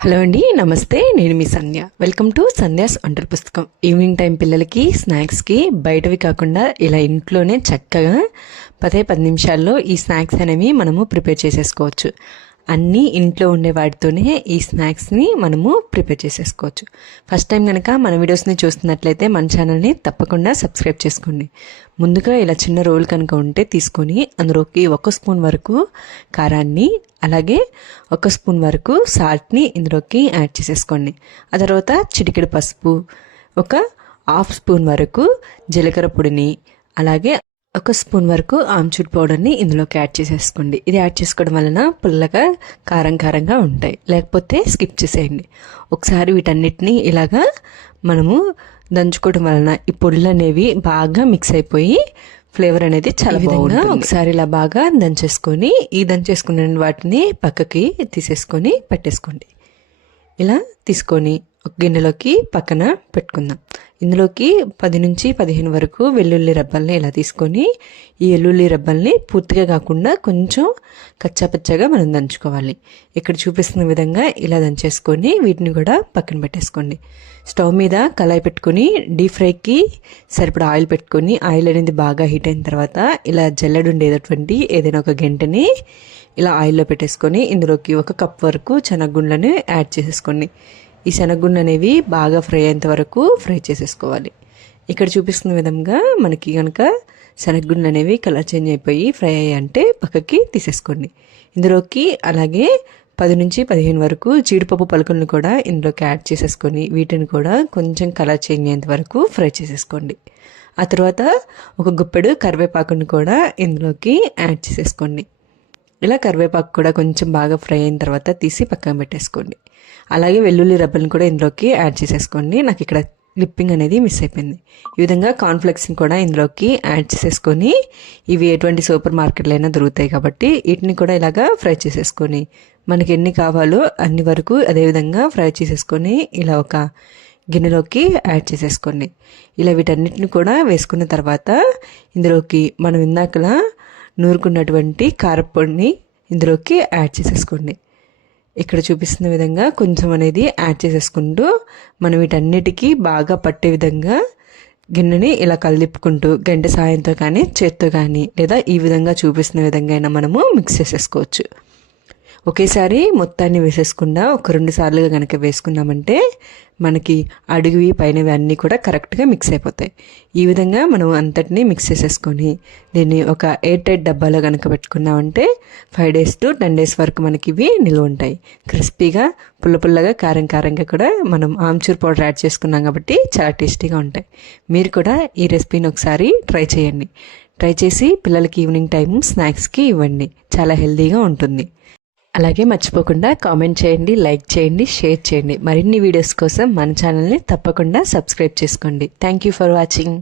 Hello అండి నమస్తే నేను మీ సంధ్య వెల్కమ్ టు సంధ్యాస్ వంటల పుస్తకం. ఈవినింగ్ టైం పిల్లలకి స్నాక్స్కి బయటవి కాకుండా ఇలా ఇంట్లోనే చక్కగా పదే పది నిమిషాల్లో ఈ స్నాక్స్ అనేవి మనము ప్రిపేర్ చేసేసుకోవచ్చు. అన్నీ ఇంట్లో ఉండే వాటితోనే ఈ స్నాక్స్ని మనము ప్రిపేర్ చేసేసుకోవచ్చు. ఫస్ట్ టైం కనుక మన వీడియోస్ని చూస్తున్నట్లయితే మన ఛానల్ని తప్పకుండా సబ్స్క్రైబ్ చేసుకోండి. ముందుగా ఇలా చిన్న రోల్ కనుక ఉంటే తీసుకొని అందులోకి ఒక స్పూన్ వరకు కారాన్ని అలాగే ఒక స్పూన్ వరకు సాల్ట్ని ఇందులోకి యాడ్ చేసేసుకోండి. ఆ తర్వాత చిటికెడు పసుపు ఒక హాఫ్ స్పూన్ వరకు జీలకర్ర పొడిని అలాగే ఒక స్పూన్ వరకు ఆమ్చూర్ పౌడర్ని ఇందులోకి యాడ్ చేసేసుకోండి. ఇది యాడ్ చేసుకోవడం వలన పుల్లగా కారం కారంగా ఉంటాయి. లేకపోతే స్కిప్ చేసేయండి. ఒకసారి వీటన్నిటిని ఇలాగా మనము దంచుకోవడం వలన ఈ పొడులు అనేవి బాగా మిక్స్ అయిపోయి ఫ్లేవర్ అనేది చాలా బాగుంగా ఒకసారి ఇలా బాగా దంచేసుకొని ఈ దంచేసుకున్న వాటిని పక్కకి తీసేసుకొని పెట్టేసుకోండి. ఇలా తీసుకొని ఒక గిన్నెలోకి పక్కన పెట్టుకుందాం. ఇందులోకి పది నుంచి పదిహేను వరకు వెల్లుల్లి రబ్బల్ని ఇలా తీసుకొని ఈ వెల్లుల్లి రబ్బల్ని పూర్తిగా కాకుండా కొంచెం కచ్చాపచ్చాగా మనం దంచుకోవాలి. ఇక్కడ చూపిస్తున్న విధంగా ఇలా దంచేసుకొని వీటిని కూడా పక్కన పెట్టేసుకోండి. స్టవ్ మీద కళాయి పెట్టుకొని డీప్ ఫ్రైకి సరిపడా ఆయిల్ పెట్టుకొని ఆయిల్ అనేది బాగా హీట్ అయిన తర్వాత ఇలా జల్లెడు ఉండేటటువంటి ఏదైనా ఒక గంటని ఇలా ఆయిల్లో పెట్టేసుకొని ఇందులోకి ఒక కప్ వరకు శనగగుండ్లను యాడ్ చేసేసుకోండి. ఈ శనగగుండు అనేవి బాగా ఫ్రై అయ్యేంత వరకు ఫ్రై చేసేసుకోవాలి. ఇక్కడ చూపిస్తున్న విధంగా మనకి కనుక శనగగుండ్లు అనేవి కలర్ చేంజ్ అయిపోయి ఫ్రై అయ్యాయంటే పక్కకి తీసేసుకోండి. ఇందులోకి అలాగే పది నుంచి పదిహేను వరకు జీడిపప్పు పలుకులను కూడా ఇందులోకి యాడ్ చేసేసుకొని వీటిని కూడా కొంచెం కలర్ చేంజ్ అయ్యేంత వరకు ఫ్రై చేసేసుకోండి. ఆ తర్వాత ఒక గుప్పెడు కరివేపాకుని కూడా ఇందులోకి యాడ్ చేసేసుకోండి. ఇలా కరివేపాకు కూడా కొంచెం బాగా ఫ్రై అయిన తర్వాత తీసి పక్కన పెట్టేసుకోండి. అలాగే వెల్లుల్లి రబ్బల్ని కూడా ఇందులోకి యాడ్ చేసేసుకోండి. నాకు ఇక్కడ లిప్పింగ్ అనేది మిస్ అయిపోయింది. ఈ విధంగా కాన్ఫ్లెక్స్ని కూడా ఇందులోకి యాడ్ చేసేసుకొని ఇవి ఎటువంటి సూపర్ మార్కెట్లో అయినా దొరుకుతాయి కాబట్టి వీటిని కూడా ఇలాగా ఫ్రై చేసేసుకొని మనకి ఎన్ని కావాలో అన్ని వరకు అదేవిధంగా ఫ్రై చేసేసుకొని ఇలా ఒక గిన్నెలోకి యాడ్ చేసేసుకోండి. ఇలా వీటన్నిటిని కూడా వేసుకున్న తర్వాత ఇందులోకి మనం ఇందాకలా నూరుకున్నటువంటి కారపొడిని ఇందులోకి యాడ్ చేసేసుకోండి. ఇక్కడ చూపిస్తున్న విధంగా కొంచెం అనేది యాడ్ చేసేసుకుంటూ మనం వీటన్నిటికీ బాగా పట్టే విధంగా గిన్నెని ఇలా కలిపుకుంటూ గంట సాయంతో కానీ చేత్తో కానీ లేదా ఈ విధంగా చూపిస్తున్న విధంగా అయినా మనము మిక్స్ చేసేసుకోవచ్చు. ఒకేసారి మొత్తాన్ని వేసేసుకుండా ఒక రెండు సార్లుగా కనుక వేసుకున్నామంటే మనకి అడుగువి పైనవి అన్నీ కూడా కరెక్ట్గా మిక్స్ అయిపోతాయి. ఈ విధంగా మనం అంతటినీ మిక్స్ చేసేసుకొని దీన్ని ఒక ఎయిర్ టైట్ డబ్బాలో కనుక పెట్టుకున్నామంటే five days to ten days వరకు మనకి ఇవి నిల్వ ఉంటాయి. క్రిస్పీగా పుల్ల పుల్లగా కారం కారంగా కూడా మనం ఆమ్చూర్ పౌడర్ యాడ్ చేసుకున్నాం కాబట్టి చాలా టేస్టీగా ఉంటాయి. మీరు కూడా ఈ రెసిపీని ఒకసారి ట్రై చేయండి. ట్రై చేసి పిల్లలకి ఈవినింగ్ టైం స్నాక్స్కి ఇవ్వండి. చాలా హెల్దీగా ఉంటుంది. అలాగే మర్చిపోకుండా కామెంట్ చేయండి లైక్ చేయండి షేర్ చేయండి. మరిన్ని వీడియోస్ కోసం మన ఛానల్ని తప్పకుండా సబ్స్క్రైబ్ చేసుకోండి. Thank you for watching